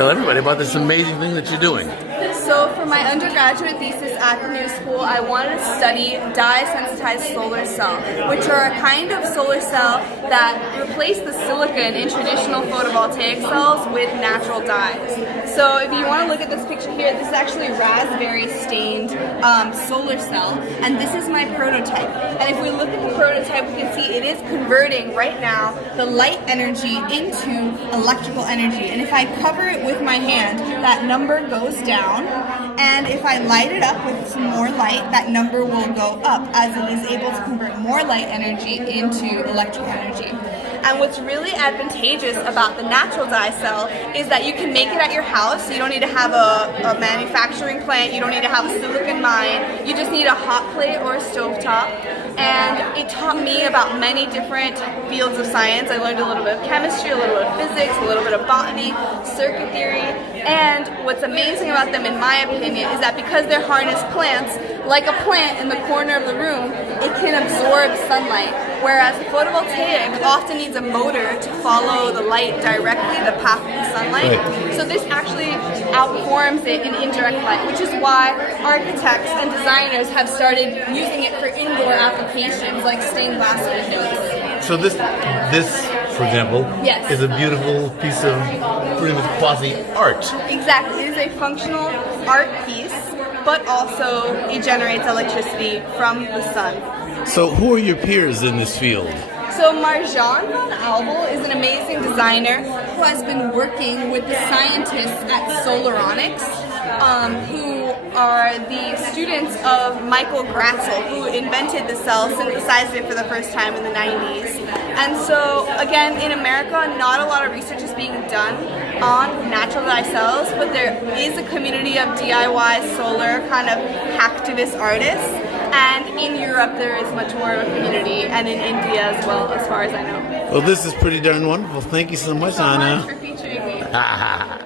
tell everybody about this amazing thing that you're doing. So for my undergraduate thesis at the New School, I wanted to study dye-sensitized solar cell, which are a kind of solar cell that replace the silicon in traditional photovoltaic cells with natural dyes. So if you want to look at this picture here, this is actually raspberry stained solar cell, and this is my prototype. And if we look at the prototype, we can see it is converting right now the light energy into electrical energy. And if I cover it with my hand, that number goes down. And if I light it up with some more light, that number will go up as it is able to convert more light energy into electrical energy. And what's really advantageous about the natural dye cell is that you can make it at your house. You don't need to have a manufacturing plant. You don't need to have a silicon mine. You just need a hot plate or a stovetop. And it taught me about many different fields of science. I learned a little bit of chemistry, a little bit of physics, a little bit of botany, circuit theory. And what's amazing about them, in my opinion, is that because they're harnessed plants, like a plant in the corner of the room, it can absorb sunlight. Whereas the photovoltaic often needs a motor to follow the light directly, the path of the sunlight. Right. So this actually outperforms it in indirect light, which is why architects and designers have started using it for indoor applications like stained glass windows. So this, for example, Yes. is a beautiful piece of pretty much quasi-art. Exactly. It is a functional art piece, but also it generates electricity from the sun. So who are your peers in this field? So Marjan van Albel is an amazing designer who has been working with the scientists at Solaronics, who are the students of Michael Grasso, who invented the cell, synthesized it for the first time in the 90s. And so, again, in America, not a lot of research is being done on natural dye cells, but there is a community of DIY solar kind of hacktivist artists. And in Europe, there is much more of a community, and in India as well, as far as I know. Well, this is pretty darn wonderful. Thank you so much, Ana. Thank you so much for featuring me.